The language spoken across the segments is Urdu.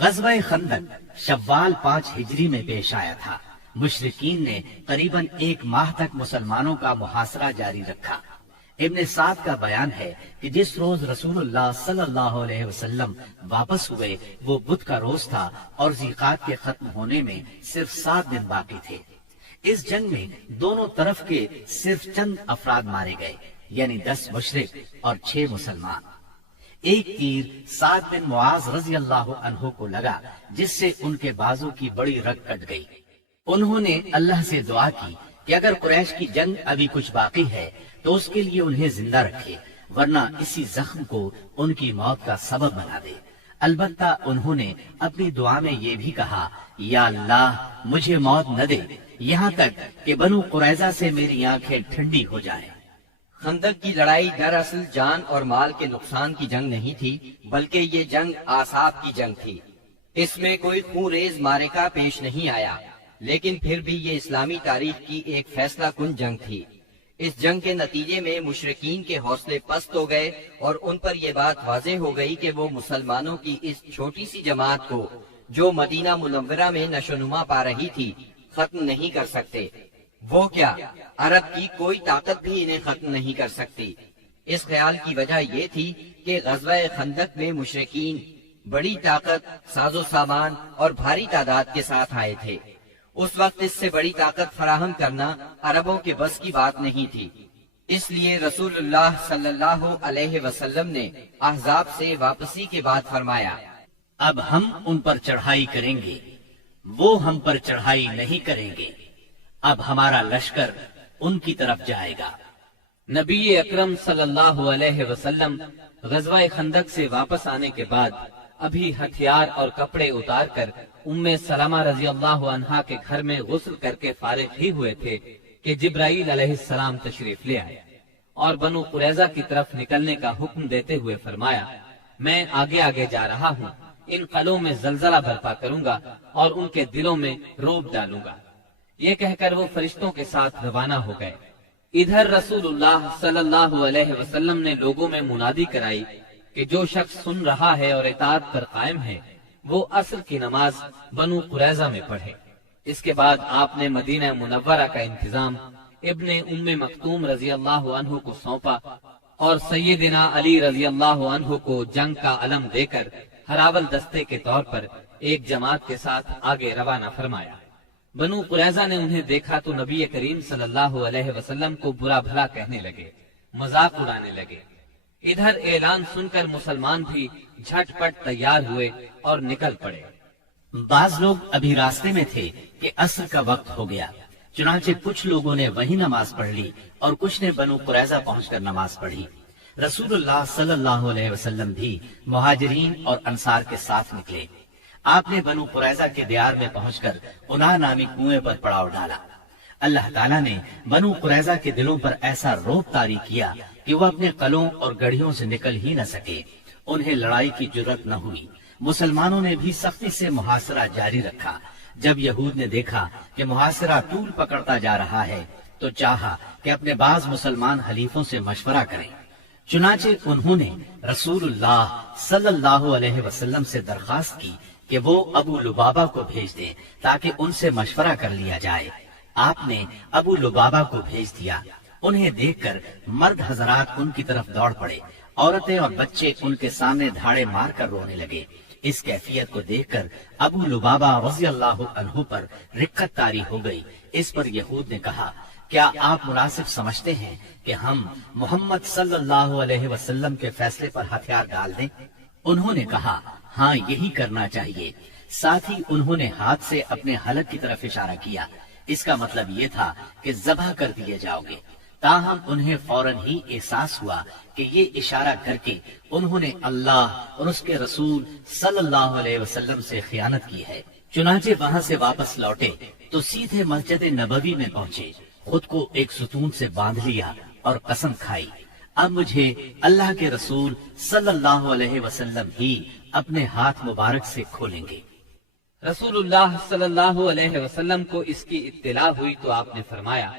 غزوہ خندق شوال 5 ہجری میں پیش آیا تھا۔ مشرکین نے قریباً 1 ماہ تک مسلمانوں کا محاصرہ جاری رکھا۔ ابن سعد کا بیان ہے کہ جس روز رسول اللہ صلی اللہ علیہ وسلم واپس ہوئے وہ بدھ کا روز تھا اور ذیقات کے ختم ہونے میں صرف 7 دن باقی تھے۔ اس جنگ میں دونوں طرف کے صرف چند افراد مارے گئے، یعنی 10 مشرک اور 6 مسلمان۔ ایک تیر سعد بن معاذ رضی اللہ عنہ کو لگا، جس سے ان کے بازو کی بڑی رگ کٹ گئی۔ انہوں نے اللہ سے دعا کی کہ اگر قریش کی جنگ ابھی کچھ باقی ہے تو اس کے لیے انہیں زندہ رکھے، ورنہ اسی زخم کو ان کی موت کا سبب بنا دے۔ البتہ انہوں نے اپنی دعا میں یہ بھی کہا، یا اللہ مجھے موت نہ دے یہاں تک کہ بنو قریظہ سے میری آنکھیں ٹھنڈی ہو جائیں۔ خندق کی لڑائی دراصل جان اور مال کے نقصان کی جنگ نہیں تھی، بلکہ یہ جنگ اعصاب کی جنگ تھی۔ اس میں کوئی خون ریز معرکہ پیش نہیں آیا، لیکن پھر بھی یہ اسلامی تاریخ کی ایک فیصلہ کن جنگ تھی۔ اس جنگ کے نتیجے میں مشرکین کے حوصلے پست ہو گئے اور ان پر یہ بات واضح ہو گئی کہ وہ مسلمانوں کی اس چھوٹی سی جماعت کو جو مدینہ منورہ میں نشوونما پا رہی تھی ختم نہیں کر سکتے۔ وہ کیا، عرب کی کوئی طاقت بھی انہیں ختم نہیں کر سکتی۔ اس خیال کی وجہ یہ تھی کہ غزوہ خندق میں مشرکین بڑی طاقت، ساز و سامان اور بھاری تعداد کے ساتھ آئے تھے۔ اس وقت اس سے بڑی طاقت فراہم کرنا عربوں کے بس کی بات نہیں تھی۔ اس لیے رسول اللہ صلی اللہ علیہ وسلم نے احزاب سے واپسی کے بعد فرمایا، اب ہم ان پر چڑھائی کریں گے، وہ ہم پر چڑھائی نہیں کریں گے۔ اب ہمارا لشکر ان کی طرف جائے گا۔ نبی اکرم صلی اللہ علیہ وسلم غزوہ خندق سے واپس آنے کے بعد ابھی ہتھیار اور کپڑے اتار کر ام سلمہ رضی اللہ عنہا کے گھر میں غسل کر کے فارغ ہی ہوئے تھے کہ جبرائیل علیہ السلام تشریف لے آئے اور بنو قریظہ کی طرف نکلنے کا حکم دیتے ہوئے فرمایا، میں آگے آگے جا رہا ہوں، ان قلعوں میں زلزلہ برپا کروں گا اور ان کے دلوں میں روب ڈالوں گا۔ یہ کہہ کر وہ فرشتوں کے ساتھ روانہ ہو گئے۔ ادھر رسول اللہ صلی اللہ علیہ وسلم نے لوگوں میں منادی کرائی کہ جو شخص سن رہا ہے اور اطاعت پر قائم ہے وہ عصر کی نماز بنو قریظہ میں پڑھے۔ اس کے بعد آپ نے مدینہ منورہ کا انتظام ابن ام مکتوم رضی اللہ عنہ کو سونپا اور سیدنا علی رضی اللہ عنہ کو جنگ کا علم دے کر ہراول دستے کے طور پر ایک جماعت کے ساتھ آگے روانہ فرمایا۔ بنو قریظہ نے انہیں دیکھا تو نبی کریم صلی اللہ علیہ وسلم کو برا بھلا کہنے لگے، مذاق اڑانے لگے۔ ادھر اعلان سن کر مسلمان بھی جھٹ پٹ تیار ہوئے اور نکل پڑے۔ بعض لوگ ابھی راستے میں تھے کہ عصر کا وقت ہو گیا، چنانچہ کچھ لوگوں نے وہی نماز پڑھ لی اور کچھ نے بنو قریظہ پہنچ کر نماز پڑھی۔ رسول اللہ صلی اللہ علیہ وسلم بھی مہاجرین اور انصار کے ساتھ نکلے۔ آپ نے بنو قریظہ کے دیار میں پہنچ کر انا نامی کنویں پر پڑاؤ ڈالا۔ اللہ تعالیٰ نے بنو قریظہ کے دلوں پر ایسا روب طاری کیا کہ وہ اپنے قلعوں اور گڑھیوں سے نکل ہی نہ سکے، انہیں لڑائی کی جرت نہ ہوئی۔ مسلمانوں نے بھی سختی سے محاصرہ جاری رکھا۔ جب یہود نے دیکھا کہ محاصرہ طول پکڑتا جا رہا ہے تو چاہا کہ اپنے بعض مسلمان حلیفوں سے مشورہ کریں۔ چنانچہ انہوں نے رسول اللہ صلی اللہ علیہ وسلم سے درخواست کی کہ وہ ابو لبابہ کو بھیج دیں تاکہ ان سے مشورہ کر لیا جائے۔ آپ نے ابو لبابہ کو بھیج دیا۔ انہیں دیکھ کر مرد حضرات ان کی طرف دوڑ پڑے، عورتیں اور بچے ان کے سامنے دھاڑے مار کر رونے لگے۔ اس کیفیت کو دیکھ کر ابو لبابہ رضی اللہ عنہ پر رقت طاری ہو گئی۔ اس پر یہود نے کہا، کیا آپ مناسب سمجھتے ہیں کہ ہم محمد صلی اللہ علیہ وسلم کے فیصلے پر ہتھیار ڈال دیں؟ انہوں نے کہا، ہاں یہی کرنا چاہیے۔ ساتھ ہی انہوں نے ہاتھ سے اپنے حلق کی طرف اشارہ کیا۔ اس کا مطلب یہ تھا کہ ذبح کر دیے جاؤ گے۔ تاہم انہیں فوراً ہی احساس ہوا کہ یہ اشارہ کر کے انہوں نے اللہ اور اس کے رسول صلی اللہ علیہ وسلم سے خیانت کی ہے۔ چنانچہ وہاں سے واپس لوٹے تو سیدھے مسجد نبوی میں پہنچے، خود کو ایک ستون سے باندھ لیا اور قسم کھائی، اب مجھے اللہ کے رسول صلی اللہ علیہ وسلم ہی اپنے ہاتھ مبارک سے کھولیں گے۔ رسول اللہ صلی اللہ علیہ وسلم کو اس کی اطلاع ہوئی تو آپ نے فرمایا،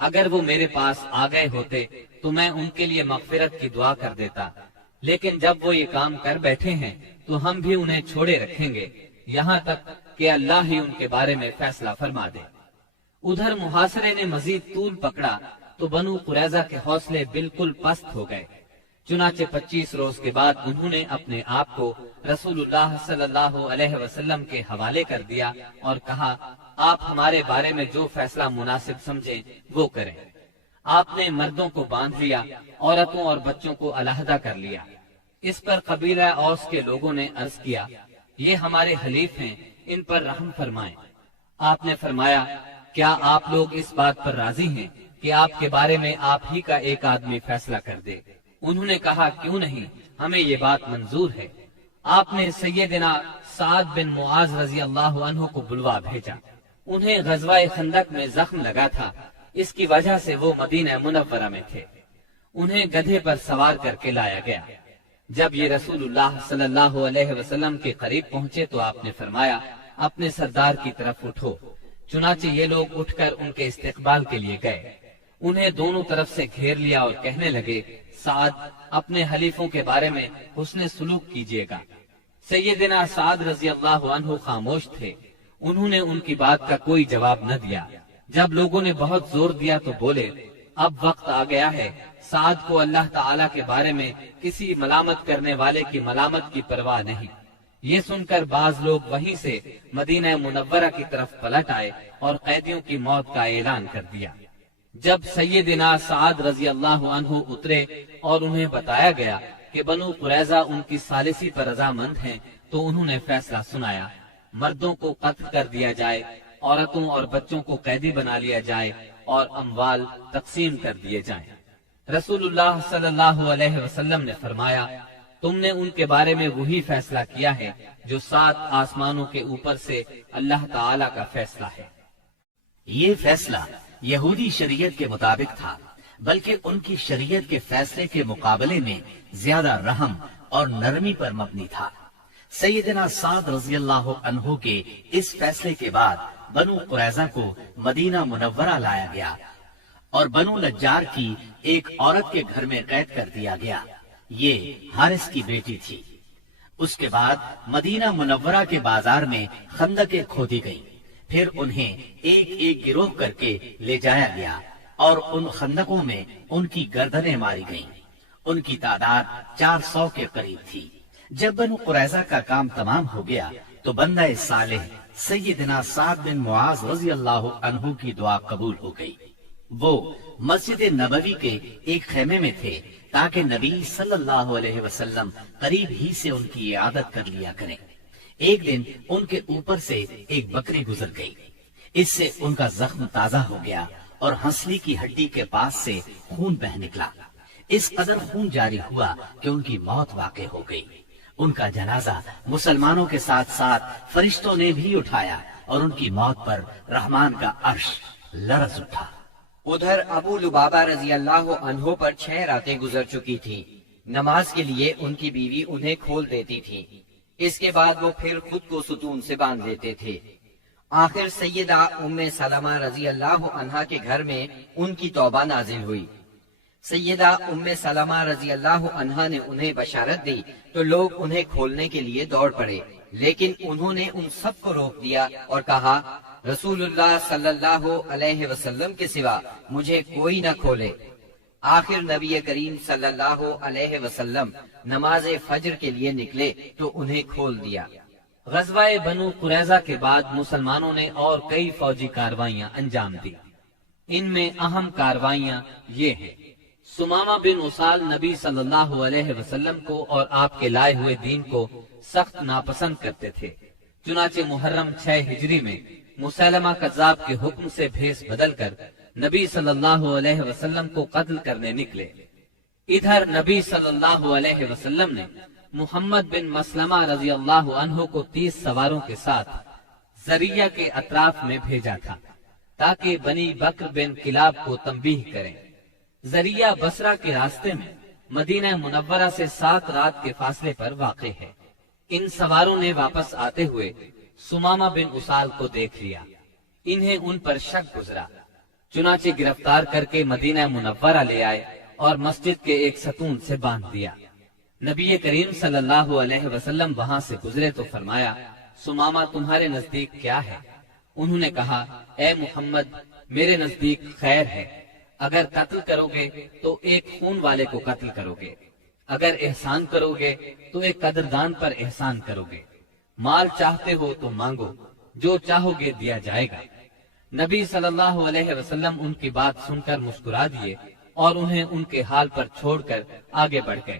اگر وہ میرے پاس آ گئے ہوتے تو میں ان کے لیے مغفرت کی دعا کر دیتا، لیکن جب وہ یہ کام کر بیٹھے ہیں تو ہم بھی انہیں چھوڑے رکھیں گے یہاں تک کہ اللہ ہی ان کے بارے میں فیصلہ فرما دے۔ ادھر محاصرے نے مزید طول پکڑا تو بنو قریظہ کے حوصلے بالکل پست ہو گئے۔ چنانچہ 25 روز کے بعد انہوں نے اپنے آپ کو رسول اللہ صلی اللہ علیہ وسلم کے حوالے کر دیا اور کہا، آپ ہمارے بارے میں جو فیصلہ مناسب سمجھیں وہ کریں۔ آپ نے مردوں کو باندھ لیا، عورتوں اور بچوں کو علیحدہ کر لیا۔ اس پر قبیلہ اوس کے لوگوں نے عرض کیا، یہ ہمارے حلیف ہیں، ان پر رحم فرمائیں۔ آپ نے فرمایا، کیا آپ لوگ اس بات پر راضی ہیں کہ آپ کے بارے میں آپ ہی کا ایک آدمی فیصلہ کر دے؟ انہوں نے کہا، کیوں نہیں، ہمیں یہ بات منظور ہے۔ آپ نے سیدنا سعد بن معاذ رضی اللہ عنہ کو بلوا بھیجا۔ انہیں غزوہ خندق میں زخم لگا تھا، اس کی وجہ سے وہ مدینہ منورہ میں تھے۔ انہیں گدھے پر سوار کر کے لایا گیا۔ جب یہ رسول اللہ صلی اللہ علیہ وسلم کے قریب پہنچے تو آپ نے فرمایا، اپنے سردار کی طرف اٹھو۔ چنانچہ یہ لوگ اٹھ کر ان کے استقبال کے لیے گئے۔ انہیں دونوں طرف سے گھیر لیا اور کہنے لگے، سعد، اپنے حلیفوں کے بارے میں حسن سلوک کیجیے گا۔ سیدنا سعد رضی اللہ عنہ خاموش تھے، انہوں نے ان کی بات کا کوئی جواب نہ دیا۔ جب لوگوں نے بہت زور دیا تو بولے، اب وقت آ گیا ہے، سعد کو اللہ تعالی کے بارے میں کسی ملامت کرنے والے کی ملامت کی پرواہ نہیں۔ یہ سن کر بعض لوگ وہیں سے مدینہ منورہ کی طرف پلٹ آئے اور قیدیوں کی موت کا اعلان کر دیا۔ جب سیدنا سعد رضی اللہ عنہ اترے اور انہیں بتایا گیا کہ بنو قریظہ ان کی ثالثی پر رضامند ہیں تو انہوں نے فیصلہ سنایا، مردوں کو قتل کر دیا جائے، عورتوں اور بچوں کو قیدی بنا لیا جائے اور اموال تقسیم کر دیے جائیں۔ رسول اللہ صلی اللہ علیہ وسلم نے فرمایا، تم نے ان کے بارے میں وہی فیصلہ کیا ہے جو 7 آسمانوں کے اوپر سے اللہ تعالی کا فیصلہ ہے۔ یہ فیصلہ یہودی شریعت کے مطابق تھا، بلکہ ان کی شریعت کے فیصلے کے مقابلے میں زیادہ رحم اور نرمی پر مبنی تھا۔ سیدنا سعد رضی اللہ عنہ کے اس فیصلے کے بعد بنو قریظہ کو مدینہ منورہ لایا گیا اور بنو نجار کی ایک عورت کے گھر میں قید کر دیا گیا۔ یہ حارث کی بیٹی تھی۔ اس کے بعد مدینہ منورہ کے بازار میں خندقیں کھودی گئیں، پھر انہیں ایک ایک گروہ کر کے لے جایا گیا اور ان خندقوں میں ان کی گردنیں ماری گئیں۔ ان کی تعداد 400 کے قریب تھی۔ جب بنو قریظہ کا کام تمام ہو گیا تو بندہ صالح سیدنا سعد بن معاذ رضی اللہ عنہ کی دعا قبول ہو گئی۔ وہ مسجد نبوی کے ایک خیمے میں تھے تاکہ نبی صلی اللہ علیہ وسلم قریب ہی سے ان کی عادت کر لیا کریں۔ ایک دن ان کے اوپر سے ایک بکری گزر گئی، اس سے ان کا زخم تازہ ہو گیا اور ہنسلی کی ہڈی کے پاس سے خون بہہ نکلا۔ اس قدر خون جاری ہوا کہ ان کی موت واقع ہو گئی۔ ان کا جنازہ مسلمانوں کے ساتھ ساتھ فرشتوں نے بھی اٹھایا اور ان کی موت پر رحمان کا عرش لرز اٹھا۔ ادھر ابو لبابہ رضی اللہ عنہ پر 6 راتیں گزر چکی تھیں۔ نماز کے لیے ان کی بیوی انہیں کھول دیتی تھی، اس کے بعد وہ پھر خود کو ستون سے باندھ لیتے تھے۔ آخر سیدہ ام سلمہ رضی اللہ عنہا کے گھر میں ان کی توبہ نازل ہوئی۔ سیدہ ام سلمہ رضی اللہ عنہا نے انہیں بشارت دی تو لوگ انہیں کھولنے کے لیے دوڑ پڑے، لیکن انہوں نے ان سب کو روک دیا اور کہا، رسول اللہ صلی اللہ علیہ وسلم کے سوا مجھے کوئی نہ کھولے۔ آخر نبی کریم صلی اللہ علیہ وسلم نماز فجر کے لیے نکلے تو انہیں کھول دیا۔ غزوہ بنو قریظہ کے بعد مسلمانوں نے اور کئی فوجی کاروائیاں انجام دی۔ ان میں اہم کاروائیاں یہ ہیں، سمامہ بن اسال نبی صلی اللہ علیہ وسلم کو اور آپ کے لائے ہوئے دین کو سخت ناپسند کرتے تھے، چنانچہ محرم 6 ہجری میں مسلمہ کذاب کے حکم سے بھیس بدل کر نبی صلی اللہ علیہ وسلم کو قتل کرنے نکلے۔ ادھر نبی صلی اللہ علیہ وسلم نے محمد بن مسلمہ رضی اللہ عنہ کو 30 سواروں کے ساتھ ذریعہ کے اطراف میں بھیجا تھا تاکہ بنی بکر بن کلاب کو تنبیہ کریں۔ ذریعہ بصرہ کے راستے میں مدینہ منورہ سے 7 رات کے فاصلے پر واقع ہے۔ ان سواروں نے واپس آتے ہوئے سمامہ بن اسال کو دیکھ لیا، انہیں ان پر شک گزرا، چنانچہ گرفتار کر کے مدینہ منورہ لے آئے اور مسجد کے ایک ستون سے باندھ دیا۔ نبی کریم صلی اللہ علیہ وسلم وہاں سے گزرے تو فرمایا، سمامہ تمہارے نزدیک کیا ہے؟ انہوں نے کہا، اے محمد، میرے نزدیک خیر ہے۔ اگر قتل کرو گے تو ایک خون والے کو قتل کرو گے، اگر احسان کرو گے تو ایک قدردان پر احسان کرو گے۔ مال چاہتے ہو تو مانگو، جو چاہو گے دیا جائے گا۔ نبی صلی اللہ علیہ وسلم ان کی بات سن کر مسکرا دیے اور انہیں ان کے حال پر چھوڑ کر آگے بڑھ گئے۔